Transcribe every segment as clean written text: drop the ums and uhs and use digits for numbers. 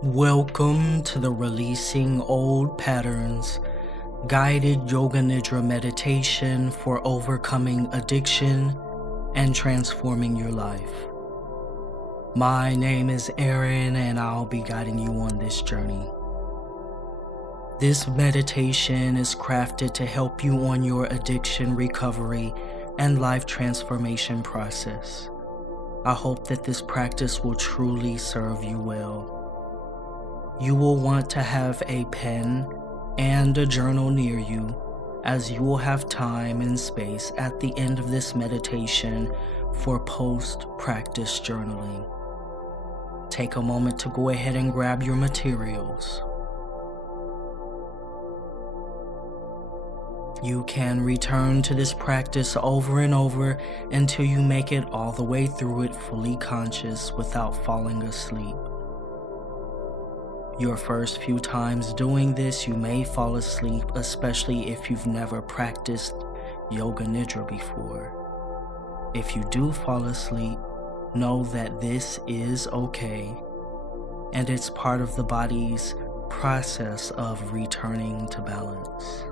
Welcome to the Releasing Old Patterns Guided Yoga Nidra Meditation for Overcoming Addiction and Transforming Your Life. My name is Aaron and I'll be guiding you on this journey. This meditation is crafted to help you on your addiction recovery and life transformation process. I hope that this practice will truly serve you well. You will want to have a pen and a journal near you, as you will have time and space at the end of this meditation for post-practice journaling. Take a moment to go ahead and grab your materials. You can return to this practice over and over until you make it all the way through it fully conscious without falling asleep. Your first few times doing this, you may fall asleep, especially if you've never practiced Yoga Nidra before. If you do fall asleep, know that this is okay, and it's part of the body's process of returning to balance.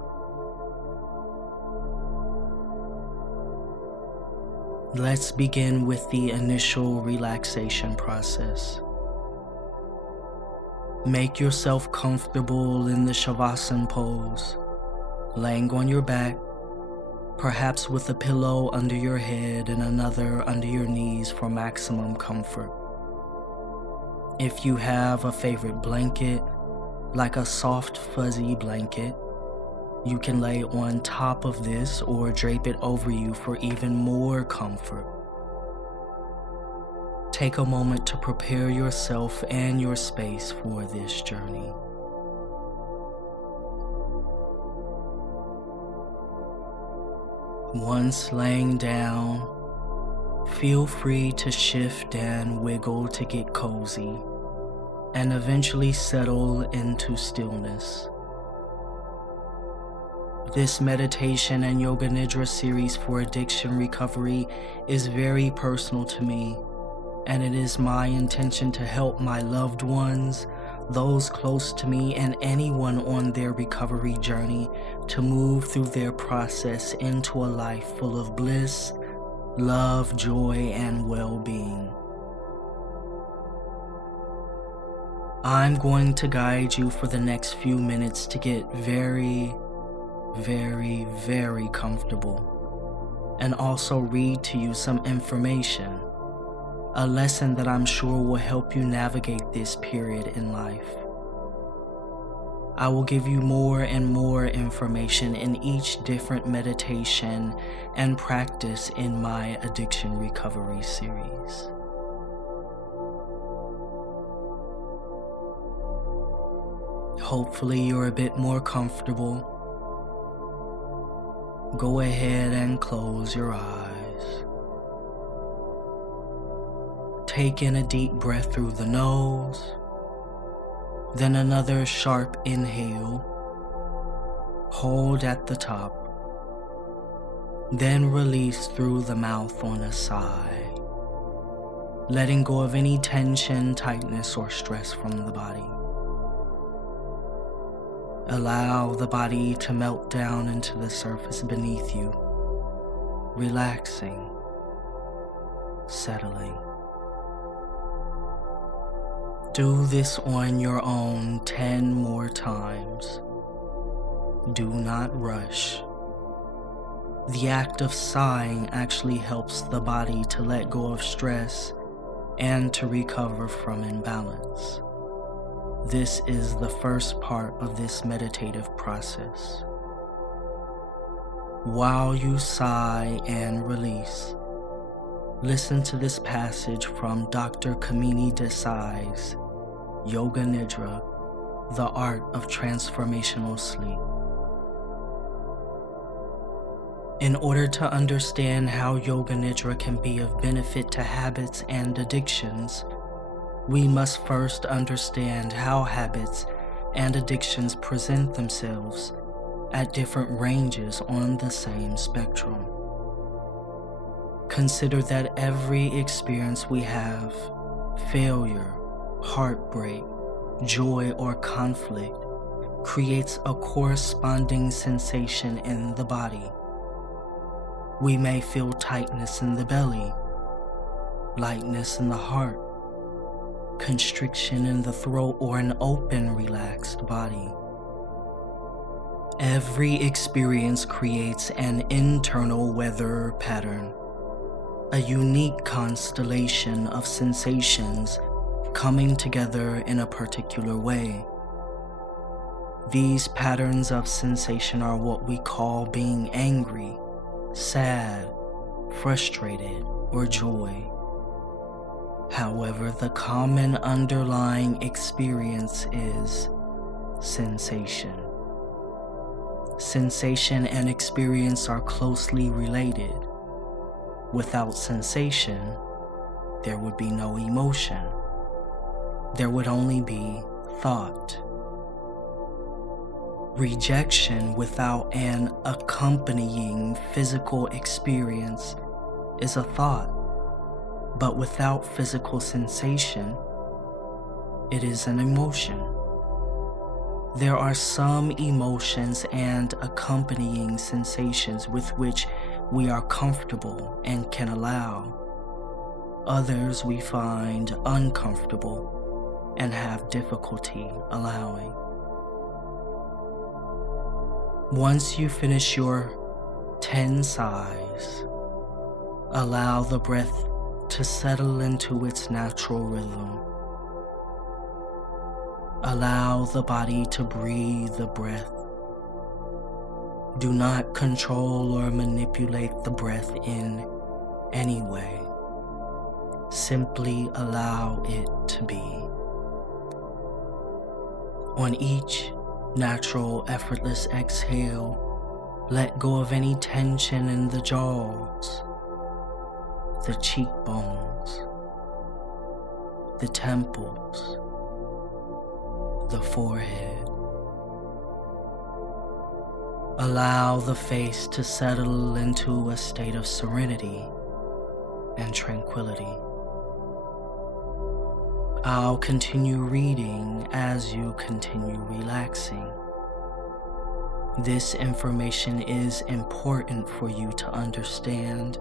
Let's begin with the initial relaxation process. Make yourself comfortable in the Shavasana pose, laying on your back, perhaps with a pillow under your head and another under your knees for maximum comfort. If you have a favorite blanket, like a soft fuzzy blanket, you can lay on top of this or drape it over you for even more comfort. Take a moment to prepare yourself and your space for this journey. Once laying down, feel free to shift and wiggle to get cozy and eventually settle into stillness. This meditation and Yoga Nidra series for addiction recovery is very personal to me, and it is my intention to help my loved ones, those close to me, and anyone on their recovery journey to move through their process into a life full of bliss, love, joy, and well-being. I'm going to guide you for the next few minutes to get very comfortable, and also read to you some information. A lesson that I'm sure will help you navigate this period in life. I will give you more and more information in each different meditation and practice in my addiction recovery series. Hopefully you're a bit more comfortable. Go ahead and close your eyes. Take in a deep breath through the nose, then another sharp inhale. Hold at the top, then release through the mouth on a sigh, letting go of any tension, tightness, or stress from the body. Allow the body to melt down into the surface beneath you, relaxing, settling. Do this on your own 10 more times. Do not rush. The act of sighing actually helps the body to let go of stress and to recover from imbalance. This is the first part of this meditative process. While you sigh and release, listen to this passage from Dr. Kamini Desai's Yoga Nidra, The Art of Transformational Sleep. In order to understand how Yoga Nidra can be of benefit to habits and addictions, we must first understand how habits and addictions present themselves at different ranges on the same spectrum. Consider that every experience we have, failure, heartbreak, joy, or conflict creates a corresponding sensation in the body. We may feel tightness in the belly, lightness in the heart, constriction in the throat, or an open, relaxed body. Every experience creates an internal weather pattern, a unique constellation of sensations coming together in a particular way. These patterns of sensation are what we call being angry, sad, frustrated, or joy. However, the common underlying experience is sensation. Sensation and experience are closely related. Without sensation, there would be no emotion. There would only be thought. Rejection without an accompanying physical experience is a thought, but without physical sensation, it is an emotion. There are some emotions and accompanying sensations with which we are comfortable and can allow. Others we find uncomfortable and have difficulty allowing. Once you finish your 10 sighs, allow the breath to settle into its natural rhythm. Allow the body to breathe the breath. Do not control or manipulate the breath in any way. Simply allow it to be. On each natural, effortless exhale, let go of any tension in the jaws, the cheekbones, the temples, the forehead. Allow the face to settle into a state of serenity and tranquility. I'll continue reading as you continue relaxing. This information is important for you to understand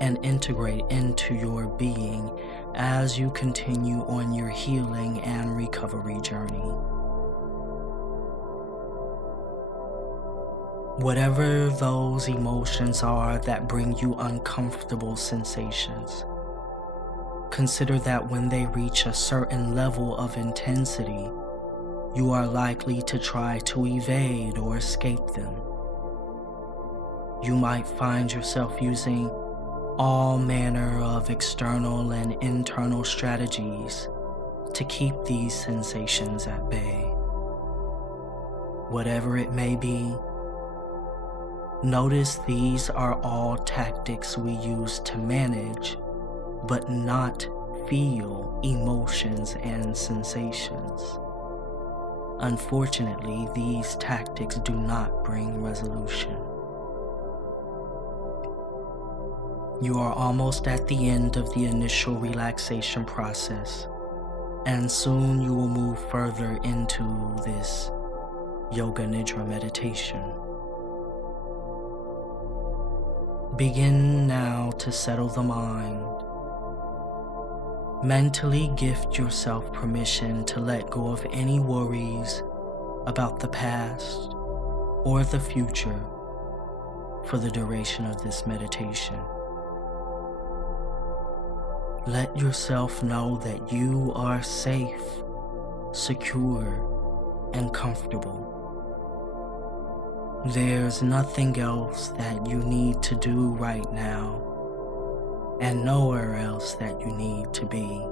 and integrate into your being as you continue on your healing and recovery journey. Whatever those emotions are that bring you uncomfortable sensations, consider that when they reach a certain level of intensity, you are likely to try to evade or escape them. You might find yourself using all manner of external and internal strategies to keep these sensations at bay. Whatever it may be, notice these are all tactics we use to manage but not feel emotions and sensations. Unfortunately, these tactics do not bring resolution. You are almost at the end of the initial relaxation process, and soon you will move further into this Yoga Nidra meditation. Begin now to settle the mind. Mentally gift yourself permission to let go of any worries about the past or the future for the duration of this meditation. Let yourself know that you are safe, secure, and comfortable. There's nothing else that you need to do right now, and nowhere else that you need to be.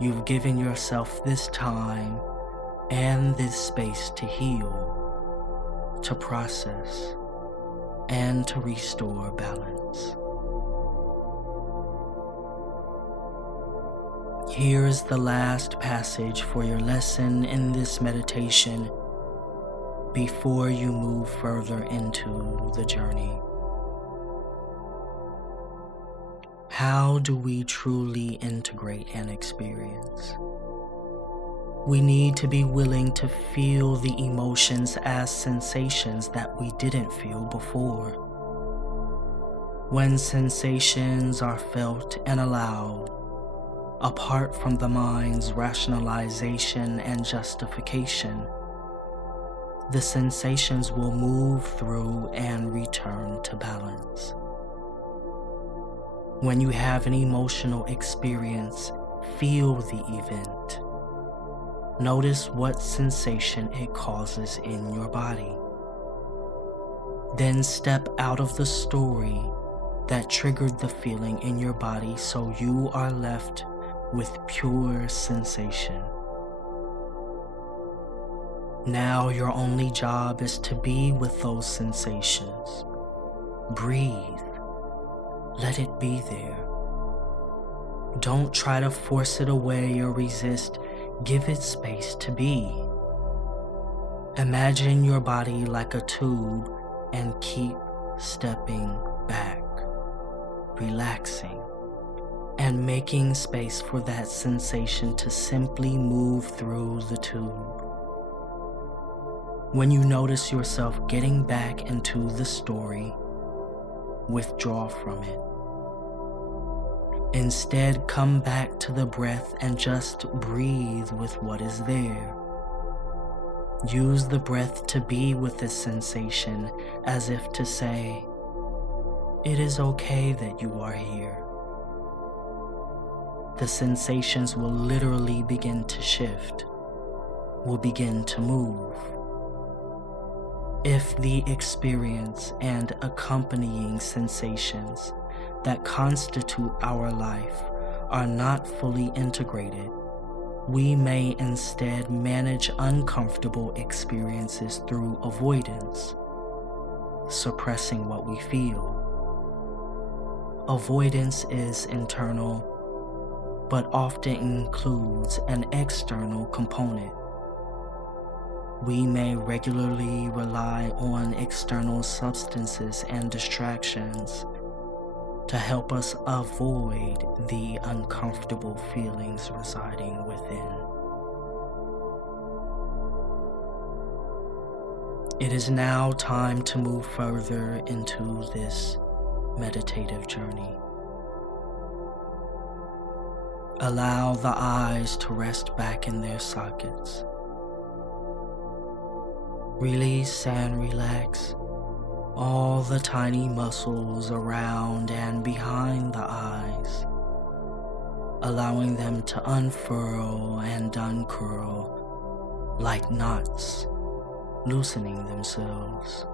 You've given yourself this time and this space to heal, to process, and to restore balance. Here is the last passage for your lesson in this meditation before you move further into the journey. How do we truly integrate an experience? We need to be willing to feel the emotions as sensations that we didn't feel before. When sensations are felt and allowed, apart from the mind's rationalization and justification, the sensations will move through and return to balance. When you have an emotional experience, feel the event. Notice what sensation it causes in your body. Then step out of the story that triggered the feeling in your body so you are left with pure sensation. Now your only job is to be with those sensations. Breathe. Let it be there. Don't try to force it away or resist. Give it space to be. Imagine your body like a tube and keep stepping back, relaxing, and making space for that sensation to simply move through the tube. When you notice yourself getting back into the story, withdraw from it. Instead, come back to the breath and just breathe with what is there. Use the breath to be with the sensation as if to say, "It is okay that you are here." The sensations will literally begin to shift, will begin to move. If the experience and accompanying sensations that constitute our life are not fully integrated, we may instead manage uncomfortable experiences through avoidance, suppressing what we feel. Avoidance is internal, but often includes an external component. We may regularly rely on external substances and distractions to help us avoid the uncomfortable feelings residing within. It is now time to move further into this meditative journey. Allow the eyes to rest back in their sockets. Release and relax all the tiny muscles around and behind the eyes, allowing them to unfurl and uncurl like knots, loosening themselves.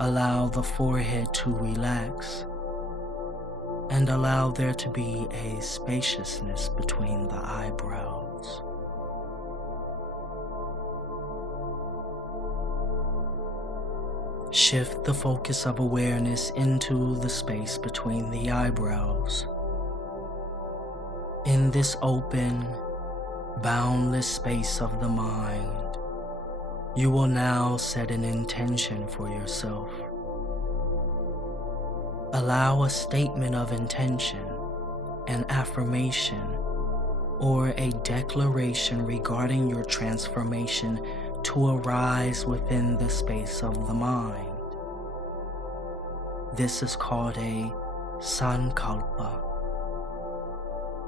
Allow the forehead to relax and allow there to be a spaciousness between the eyebrows. Shift the focus of awareness into the space between the eyebrows. In this open, boundless space of the mind, you will now set an intention for yourself. Allow a statement of intention, an affirmation, or a declaration regarding your transformation to arise within the space of the mind. This is called a sankalpa.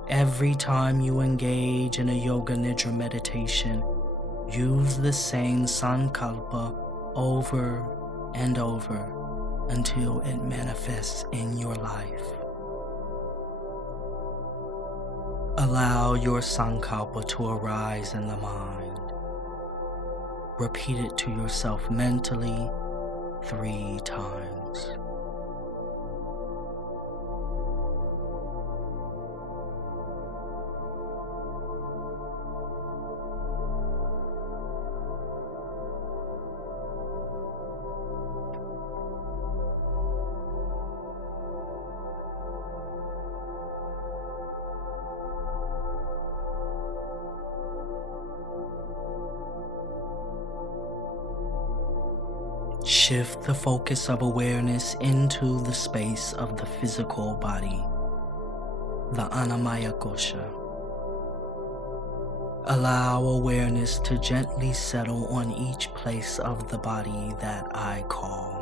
Every time you engage in a Yoga Nidra meditation, use the same sankalpa over and over until it manifests in your life. Allow your sankalpa to arise in the mind. Repeat it to yourself mentally 3 times. Shift the focus of awareness into the space of the physical body, the Annamaya Kosha. Allow awareness to gently settle on each place of the body that I call.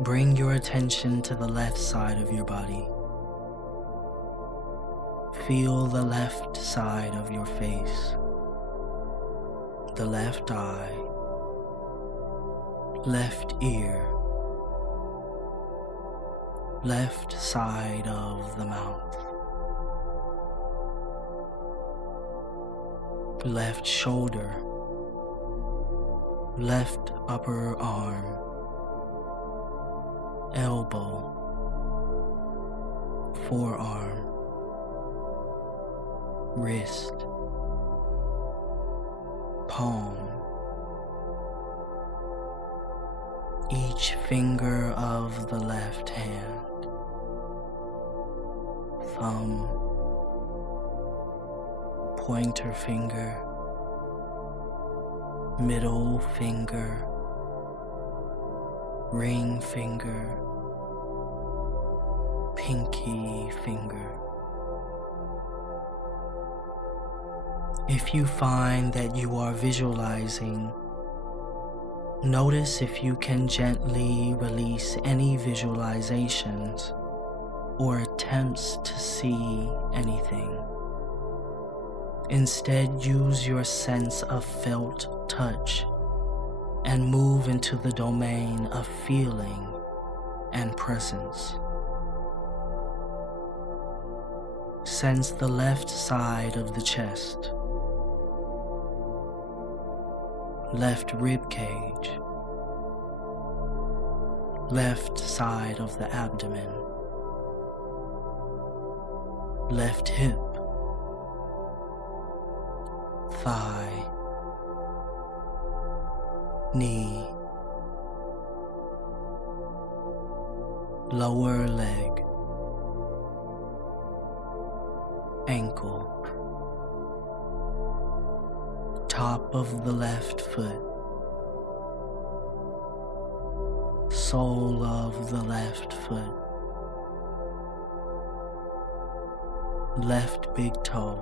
Bring your attention to the left side of your body. Feel the left side of your face, the left eye, left ear, left side of the mouth, left shoulder, left upper arm, elbow, forearm, wrist, palm, each finger of the left hand, thumb, pointer finger, middle finger, ring finger, pinky finger. If you find that you are visualizing, notice if you can gently release any visualizations or attempts to see anything. Instead, use your sense of felt touch and move into the domain of feeling and presence. Sense the left side of the chest, left rib cage, left side of the abdomen, left hip, thigh, knee, lower leg, ankle, top of the left foot, sole of the left foot, left big toe,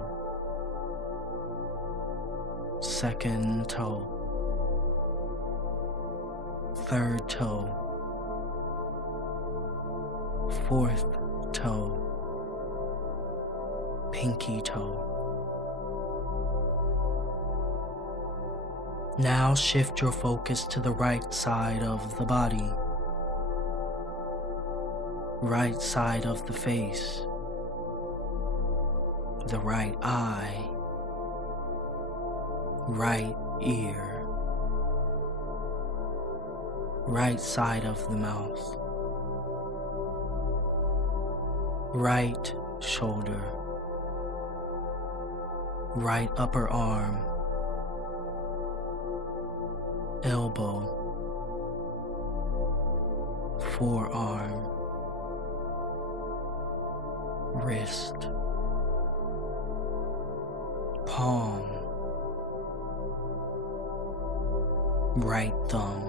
second toe, third toe, fourth toe, pinky toe. Now shift your focus to the right side of the body, right side of the face, the right eye, right ear, right side of the mouth, right shoulder, right upper arm, elbow, forearm, wrist, palm, right thumb,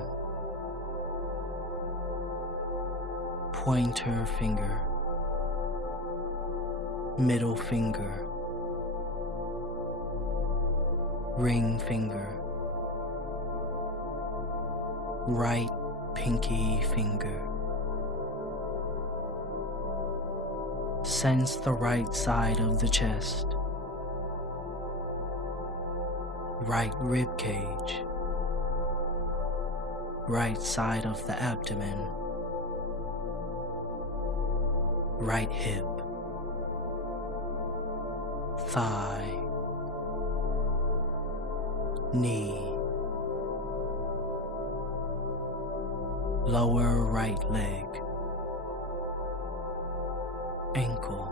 pointer finger, middle finger, ring finger, right pinky finger. Sense the right side of the chest, right rib cage, right side of the abdomen, right hip, thigh, knee, lower right leg, ankle,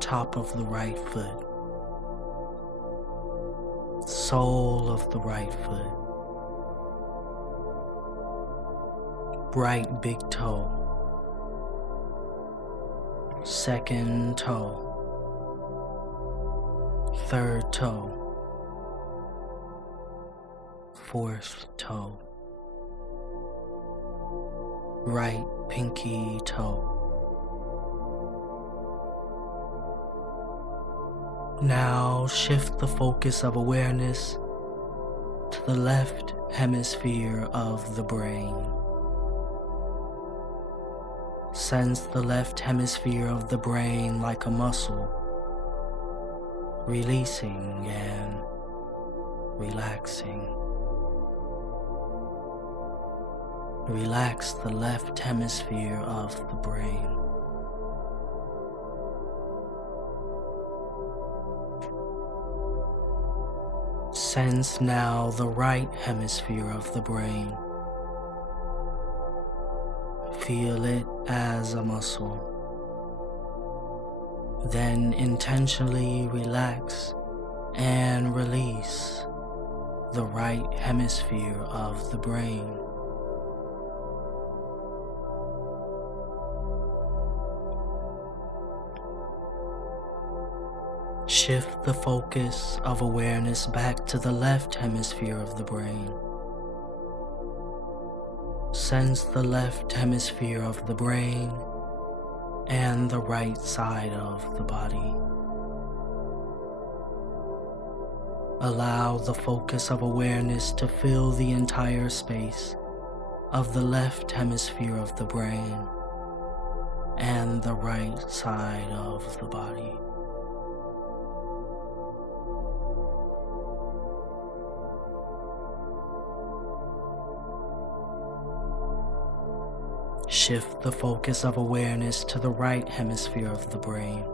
top of the right foot, sole of the right foot, right big toe, second toe, third toe, fourth toe, right pinky toe, Now shift the focus of awareness to the left hemisphere of the brain. Sense the left hemisphere of the brain like a muscle, releasing and relaxing. Relax the left hemisphere of the brain. Sense now the right hemisphere of the brain. Feel it as a muscle. Then intentionally relax and release the right hemisphere of the brain. Shift the focus of awareness back to the left hemisphere of the brain. Sense the left hemisphere of the brain and the right side of the body. Allow the focus of awareness to fill the entire space of the left hemisphere of the brain and the right side of the body. Shift the focus of awareness to the right hemisphere of the brain.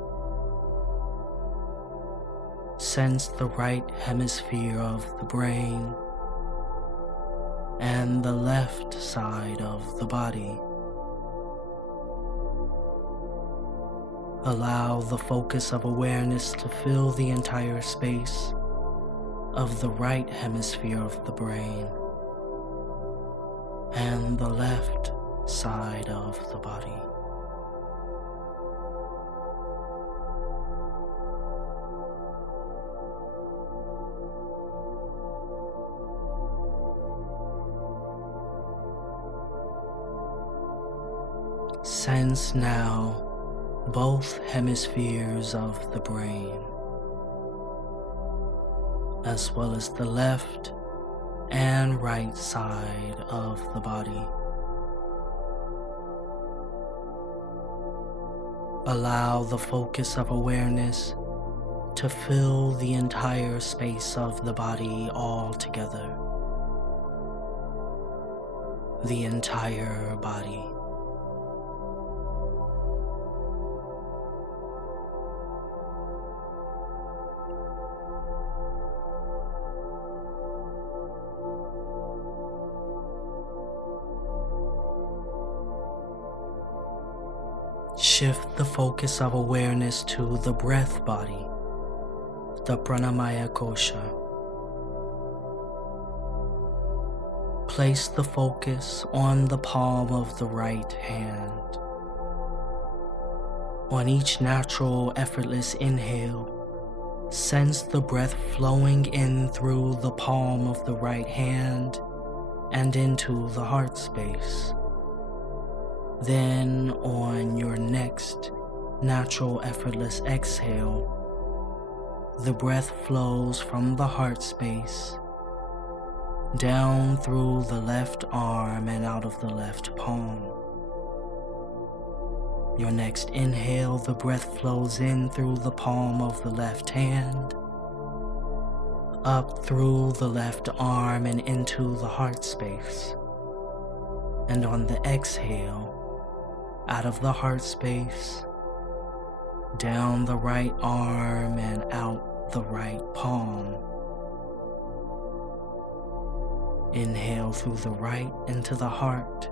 Sense the right hemisphere of the brain and the left side of the body. Allow the focus of awareness to fill the entire space of the right hemisphere of the brain and the left side of the body. Sense now both hemispheres of the brain, as well as the left and right side of the body. Allow the focus of awareness to fill the entire space of the body altogether. The entire body. Shift the focus of awareness to the breath body, the pranamaya kosha. Place the focus on the palm of the right hand. On each natural, effortless inhale, sense the breath flowing in through the palm of the right hand and into the heart space. Then, on your next natural, effortless exhale, the breath flows from the heart space down through the left arm and out of the left palm. Your next inhale, the breath flows in through the palm of the left hand, up through the left arm and into the heart space. And on the exhale, out of the heart space, down the right arm and out the right palm. Inhale through the right into the heart,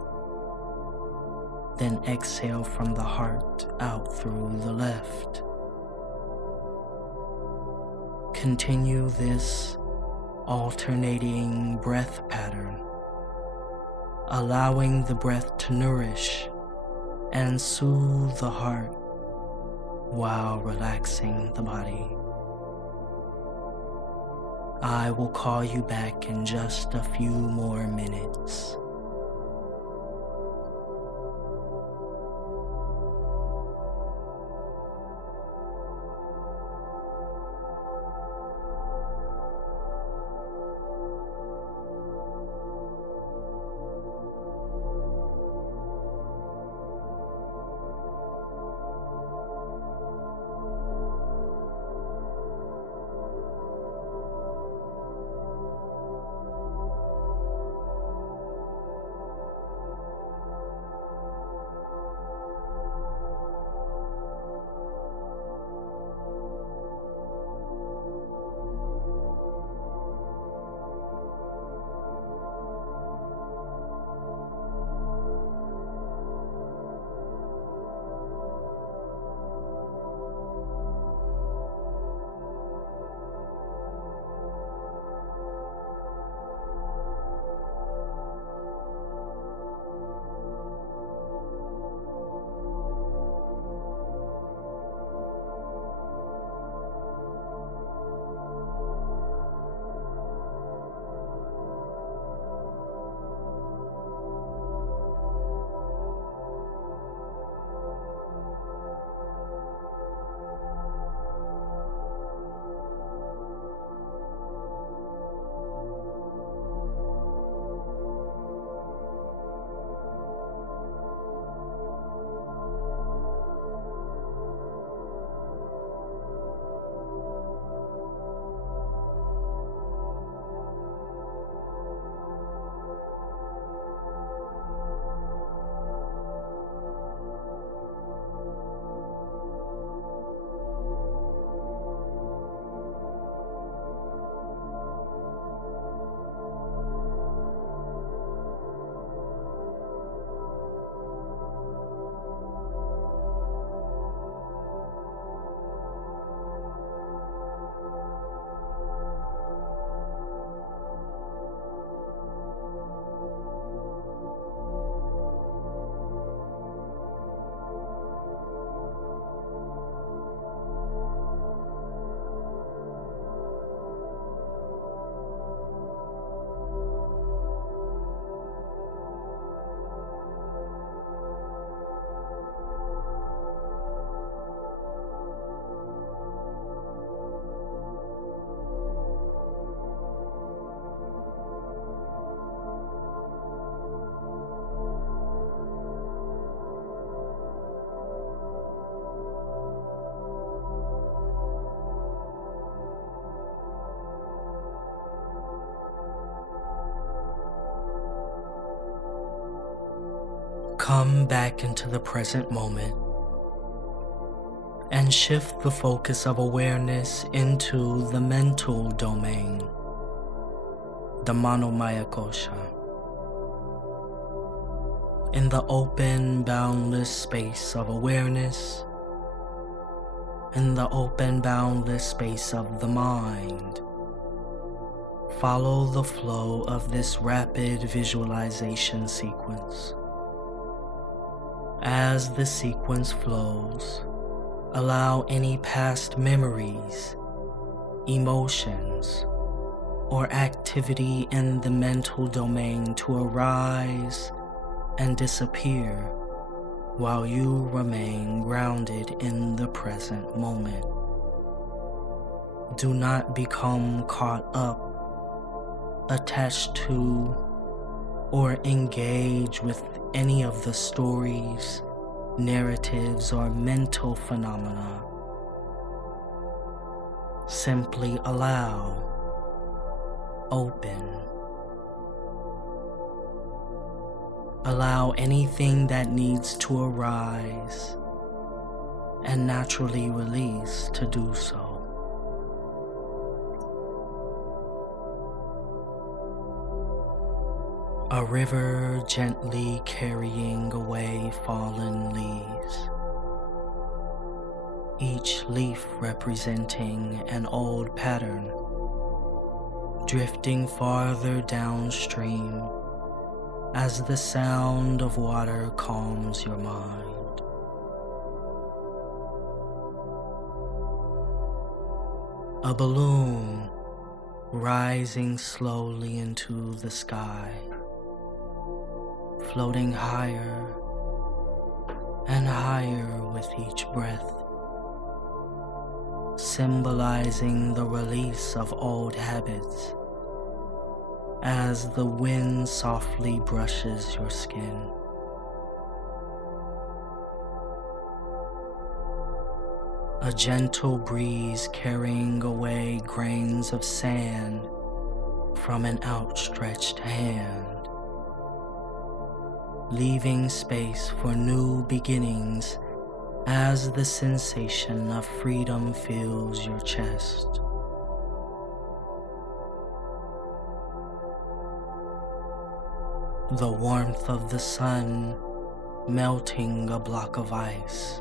then exhale from the heart out through the left. Continue this alternating breath pattern, allowing the breath to nourish and soothe the heart while relaxing the body. I will call you back in just a few more minutes. Come back into the present moment and shift the focus of awareness into the mental domain, the Manomaya Kosha. In the open, boundless space of awareness, in the open, boundless space of the mind, follow the flow of this rapid visualization sequence. As the sequence flows, allow any past memories, emotions, or activity in the mental domain to arise and disappear while you remain grounded in the present moment. Do not become caught up, attached to, or engage with any of the stories, narratives, or mental phenomena. Simply allow, open. Allow anything that needs to arise and naturally release to do so. A river gently carrying away fallen leaves, each leaf representing an old pattern, drifting farther downstream as the sound of water calms your mind. A balloon rising slowly into the sky, floating higher and higher with each breath, symbolizing the release of old habits as the wind softly brushes your skin. A gentle breeze carrying away grains of sand from an outstretched hand, leaving space for new beginnings as the sensation of freedom fills your chest. The warmth of the sun melting a block of ice,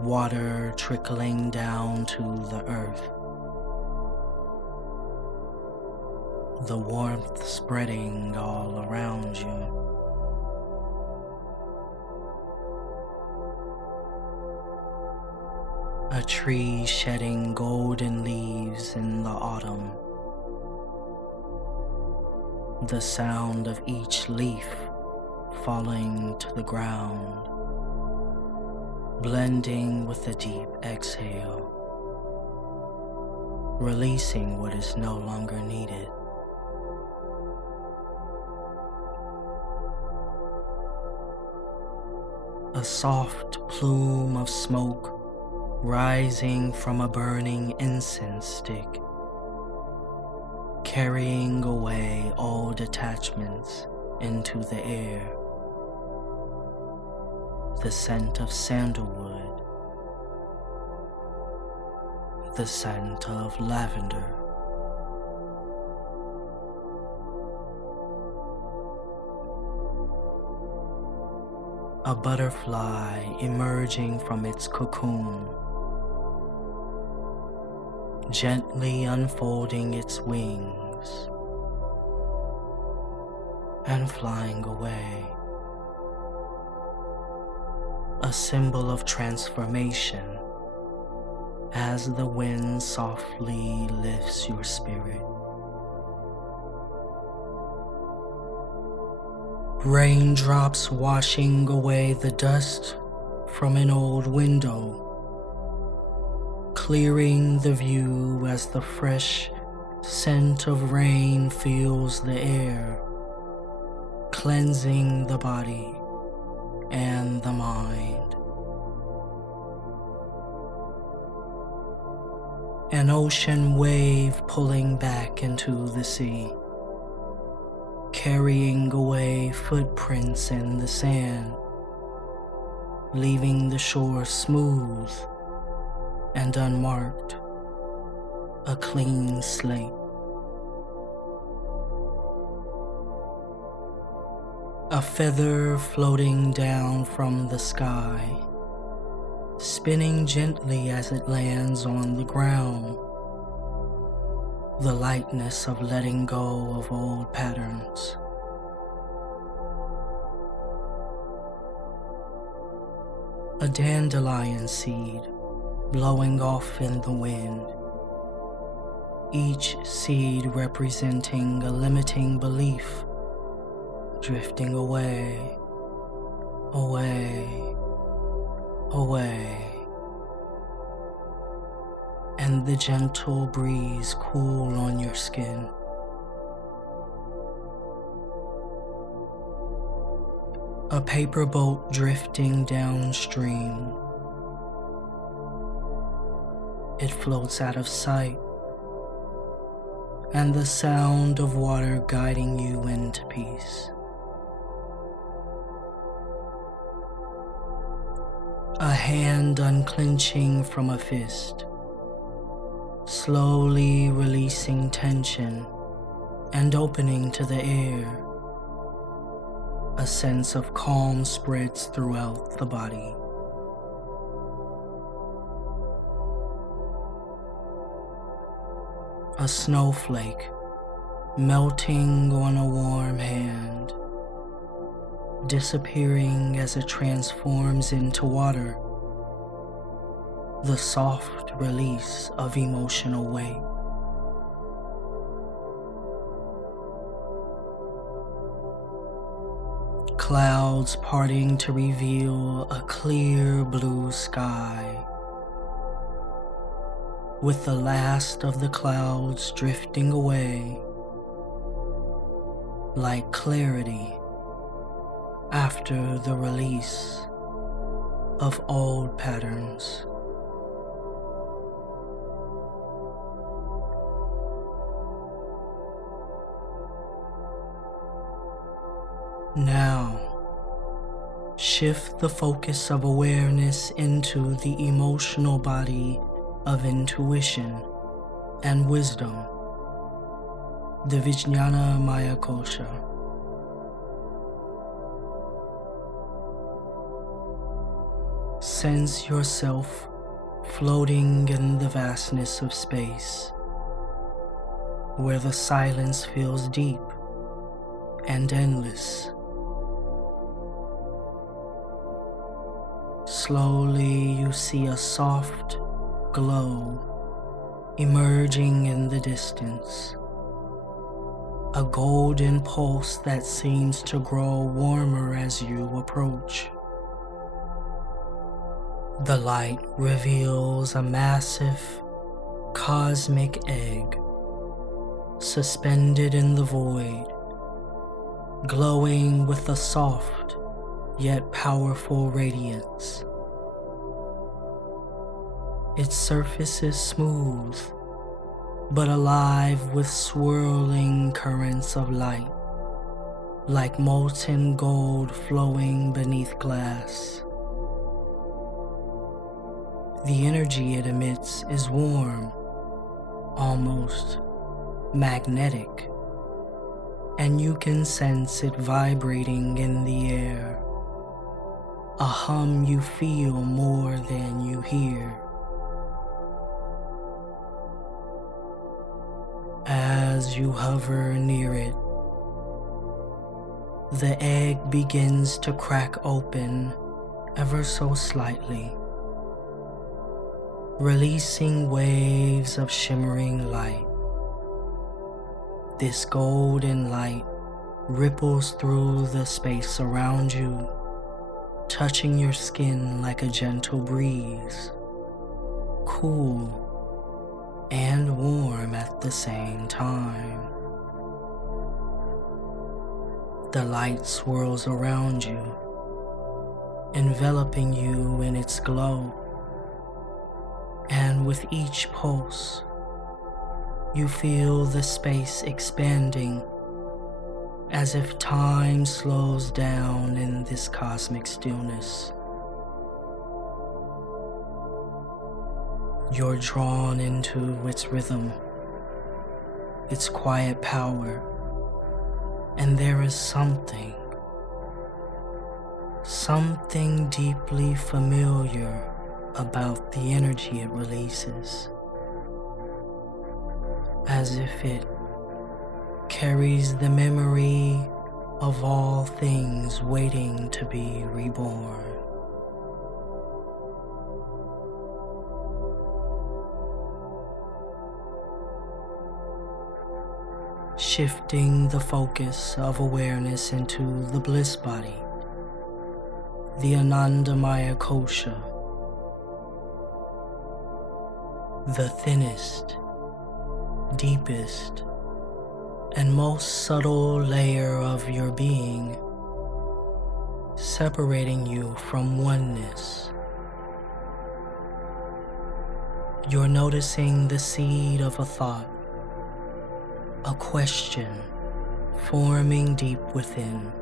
water trickling down to the earth, the warmth spreading all around you. A tree shedding golden leaves in the autumn, the sound of each leaf falling to the ground, blending with a deep exhale, releasing what is no longer needed. A soft plume of smoke rising from a burning incense stick, carrying away old attachments into the air. The scent of sandalwood, the scent of lavender, a butterfly emerging from its cocoon, gently unfolding its wings and flying away. A symbol of transformation as the wind softly lifts your spirit. Raindrops washing away the dust from an old window, clearing the view as the fresh scent of rain fills the air, cleansing the body and the mind. An ocean wave pulling back into the sea, carrying away footprints in the sand, leaving the shore smooth and unmarked, a clean slate. A feather floating down from the sky, spinning gently as it lands on the ground, the lightness of letting go of old patterns. A dandelion seed blowing off in the wind, each seed representing a limiting belief, drifting away, away, away, and the gentle breeze cool on your skin. A paper boat drifting downstream. It floats out of sight, and the sound of water guiding you into peace. A hand unclenching from a fist, slowly releasing tension and opening to the air. A sense of calm spreads throughout the body. A snowflake melting on a warm hand, disappearing as it transforms into water, the soft release of emotional weight. Clouds parting to reveal a clear blue sky, with the last of the clouds drifting away, like clarity after the release of old patterns. Now, shift the focus of awareness into the emotional body of intuition and wisdom, the Vijnana Maya Kosha. Sense yourself floating in the vastness of space, where the silence feels deep and endless. Slowly you see a soft glow emerging in the distance, a golden pulse that seems to grow warmer as you approach. The light reveals a massive cosmic egg suspended in the void, glowing with a soft yet powerful radiance. Its surface is smooth, but alive with swirling currents of light, like molten gold flowing beneath glass. The energy it emits is warm, almost magnetic, and you can sense it vibrating in the air, a hum you feel more than you hear. As you hover near it, the egg begins to crack open ever so slightly, releasing waves of shimmering light. This golden light ripples through the space around you, touching your skin like a gentle breeze, cool and warm at the same time. The light swirls around you, enveloping you in its glow, and with each pulse, you feel the space expanding, as if time slows down in this cosmic stillness. You're drawn into its rhythm, its quiet power, and there is something deeply familiar about the energy it releases, as if it carries the memory of all things waiting to be reborn. Shifting the focus of awareness into the bliss body, the Anandamaya kosha, the thinnest, deepest, and most subtle layer of your being, separating you from oneness. You're noticing the seed of a thought, a question forming deep within.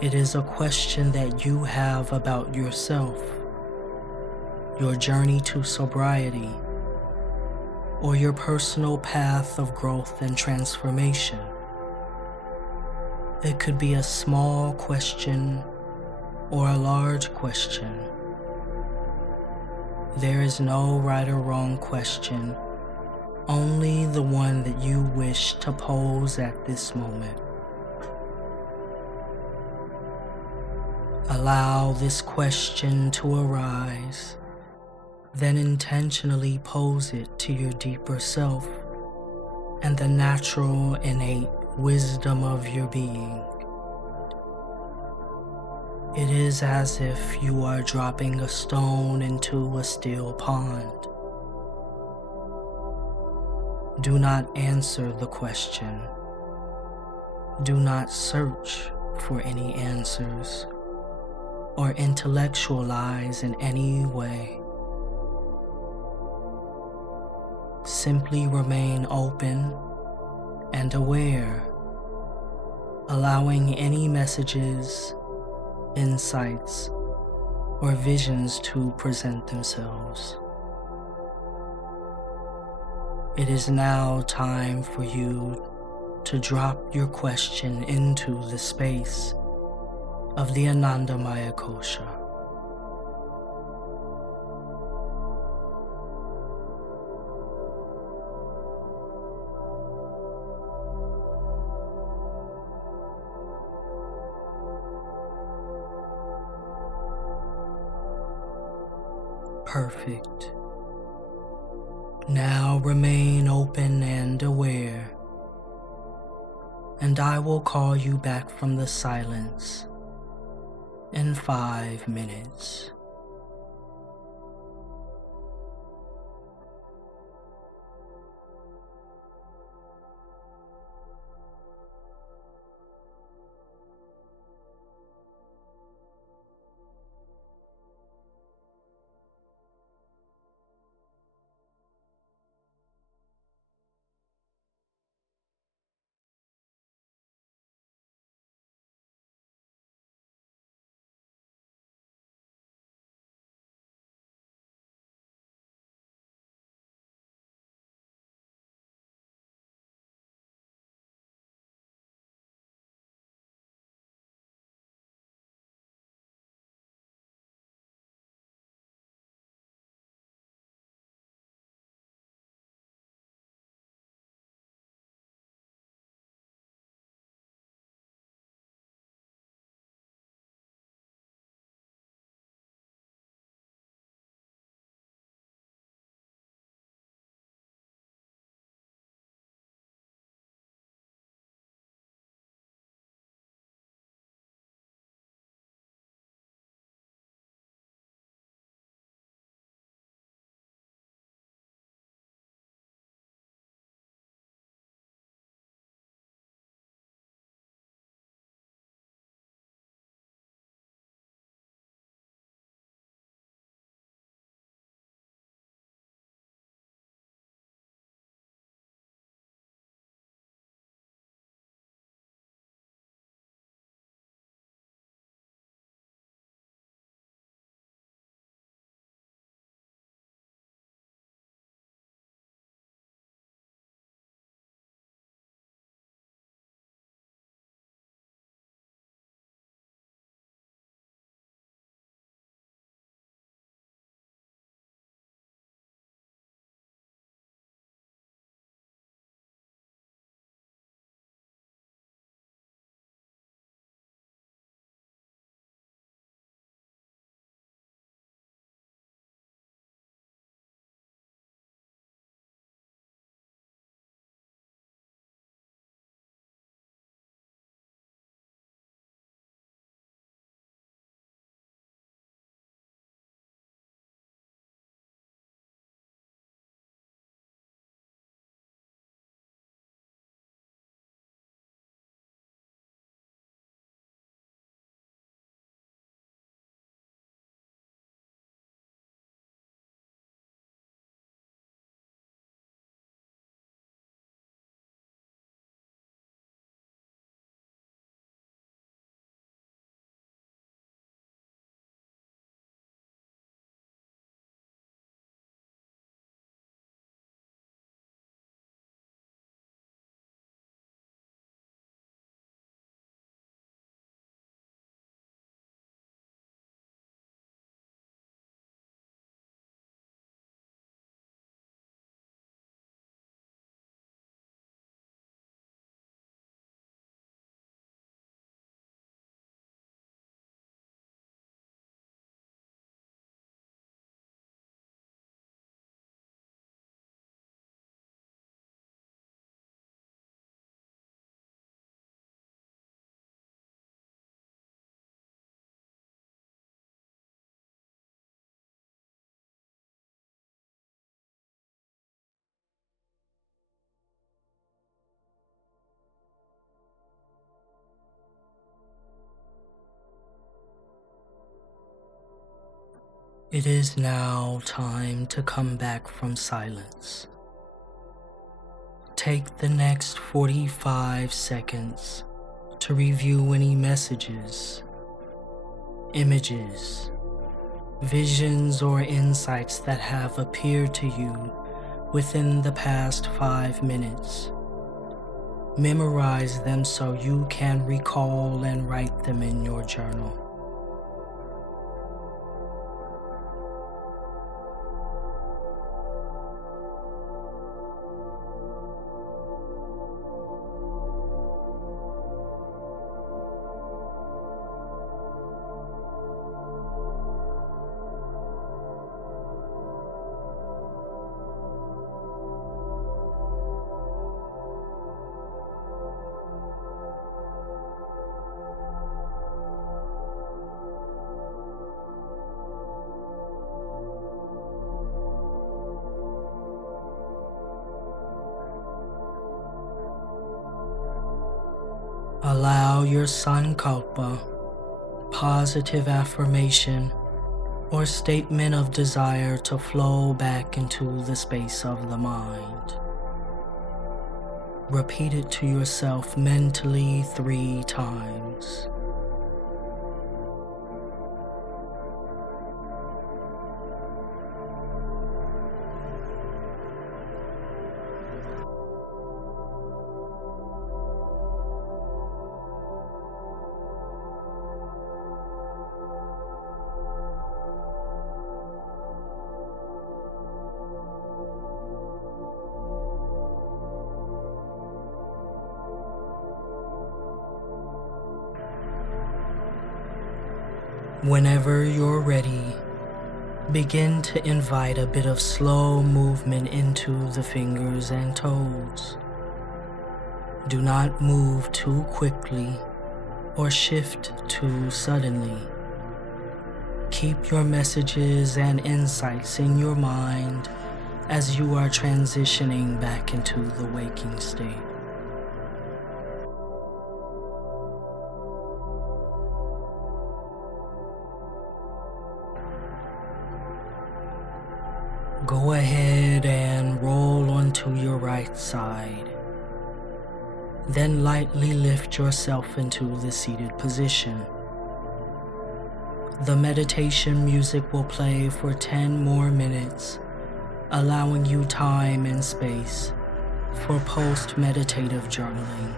It is a question that you have about yourself, your journey to sobriety, or your personal path of growth and transformation. It could be a small question or a large question. There is no right or wrong question, only the one that you wish to pose at this moment. Allow this question to arise, then intentionally pose it to your deeper self and the natural, innate wisdom of your being. It is as if you are dropping a stone into a still pond. Do not answer the question. Do not search for any answers or intellectualize in any way. Simply remain open and aware, allowing any messages, insights, or visions to present themselves. It is now time for you to drop your question into the space of the Anandamaya kosha. Perfect. Now remain open and aware, and I will call you back from the silence in 5 minutes. It is now time to come back from silence. Take the next 45 seconds to review any messages, images, visions, or insights that have appeared to you within the past 5 minutes. Memorize them so you can recall and write them in your journal. Allow your sankalpa, positive affirmation, or statement of desire to flow back into the space of the mind. Repeat it to yourself mentally 3 times. Whenever you're ready, begin to invite a bit of slow movement into the fingers and toes. Do not move too quickly or shift too suddenly. Keep your messages and insights in your mind as you are transitioning back into the waking state. Go ahead and roll onto your right side. Then lightly lift yourself into the seated position. The meditation music will play for 10 more minutes, allowing you time and space for post-meditative journaling.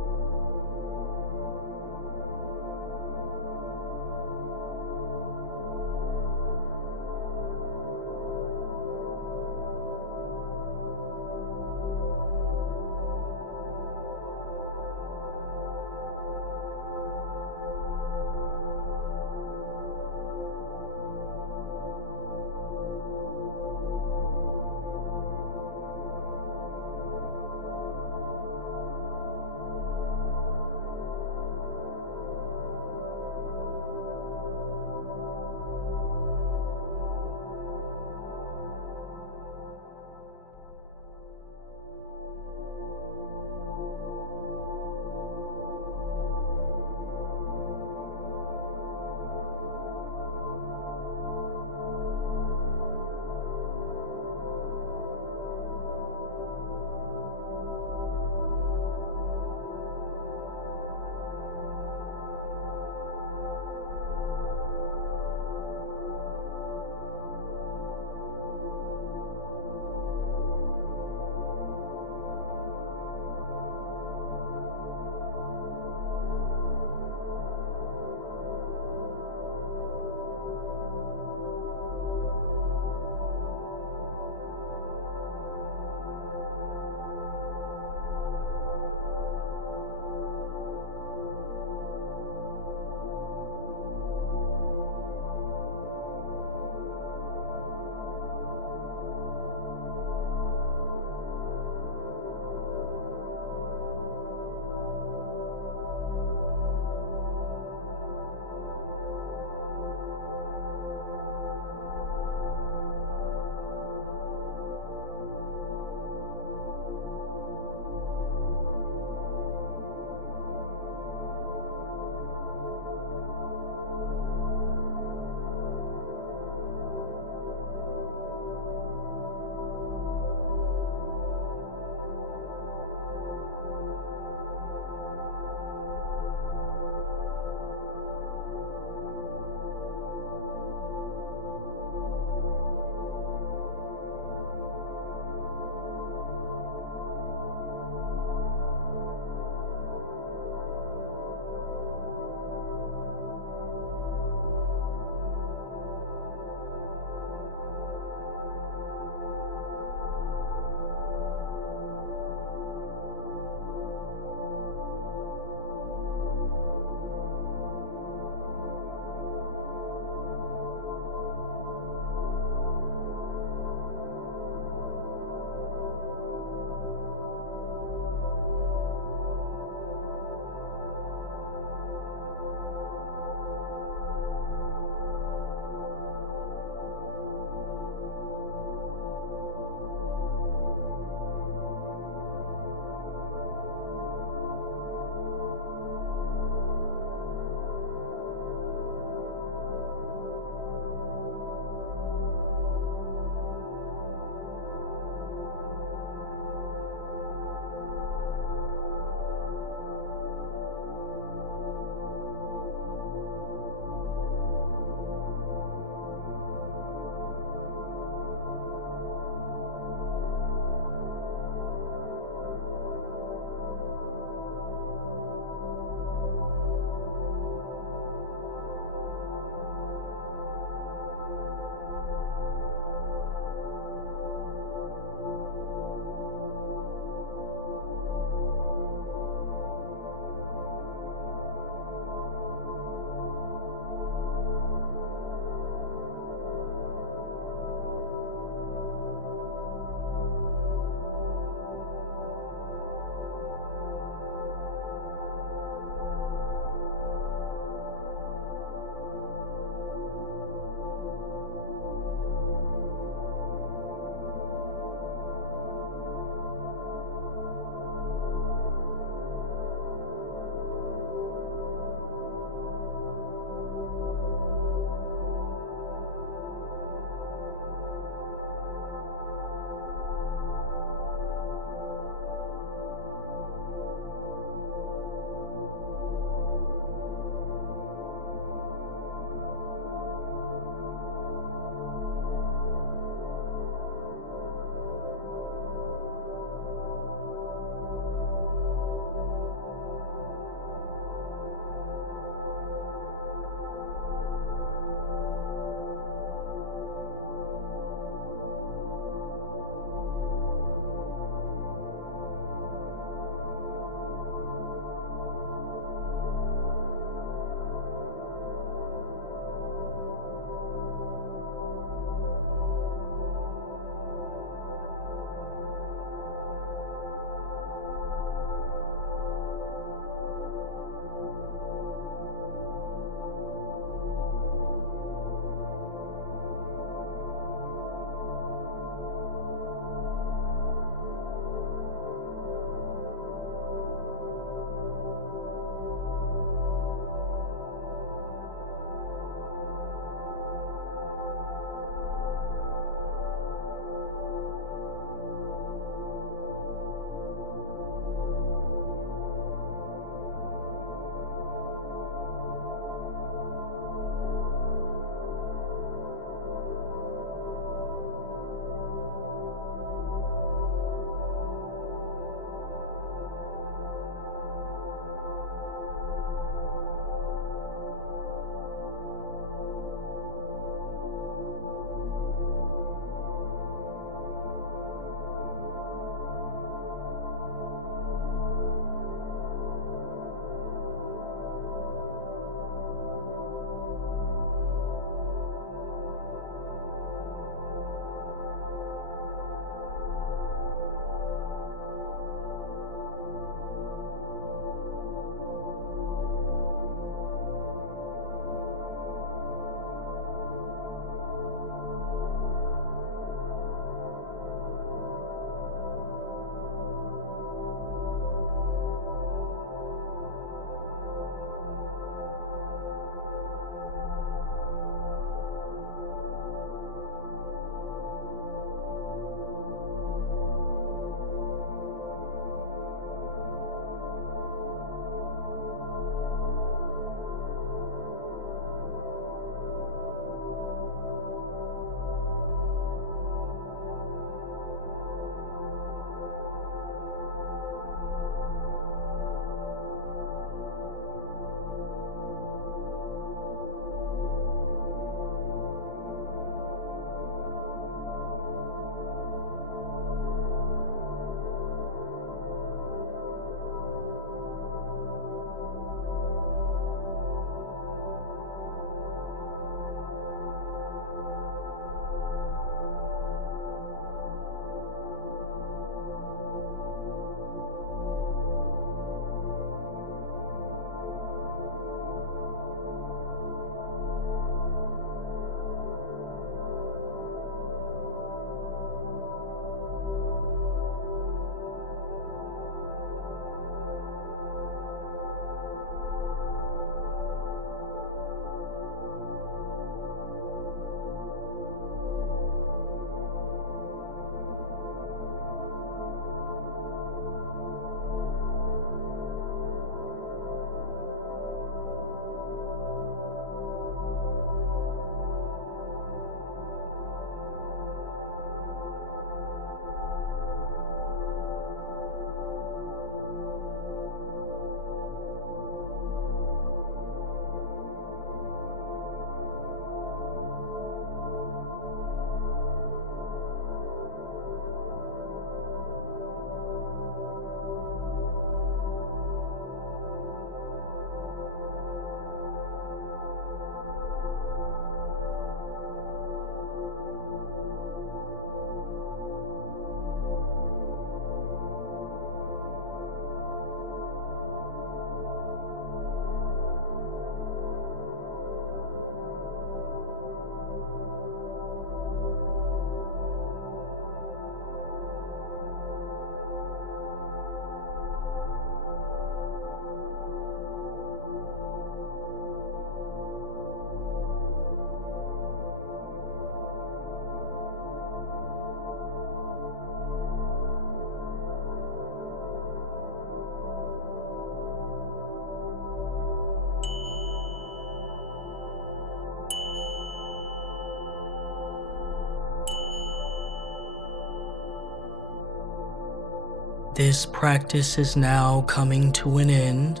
This practice is now coming to an end.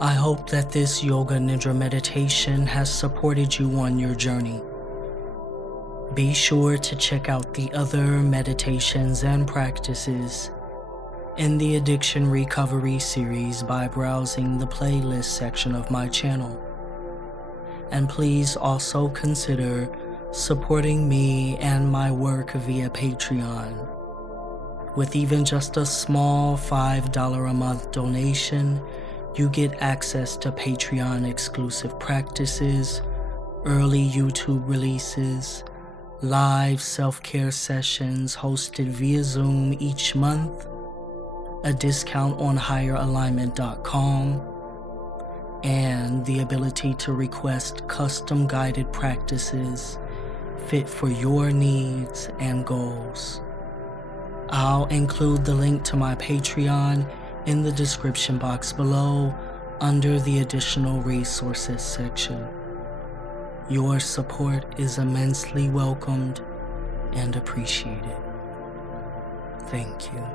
I hope that this Yoga Nidra meditation has supported you on your journey. Be sure to check out the other meditations and practices in the Addiction Recovery series by browsing the playlist section of my channel. And please also consider supporting me and my work via Patreon. With even just a small $5 a month donation, you get access to Patreon exclusive practices, early YouTube releases, live self-care sessions hosted via Zoom each month, a discount on HIYERAlignment.com, and the ability to request custom guided practices fit for your needs and goals. I'll include the link to my Patreon in the description box below under the additional resources section. Your support is immensely welcomed and appreciated. Thank you.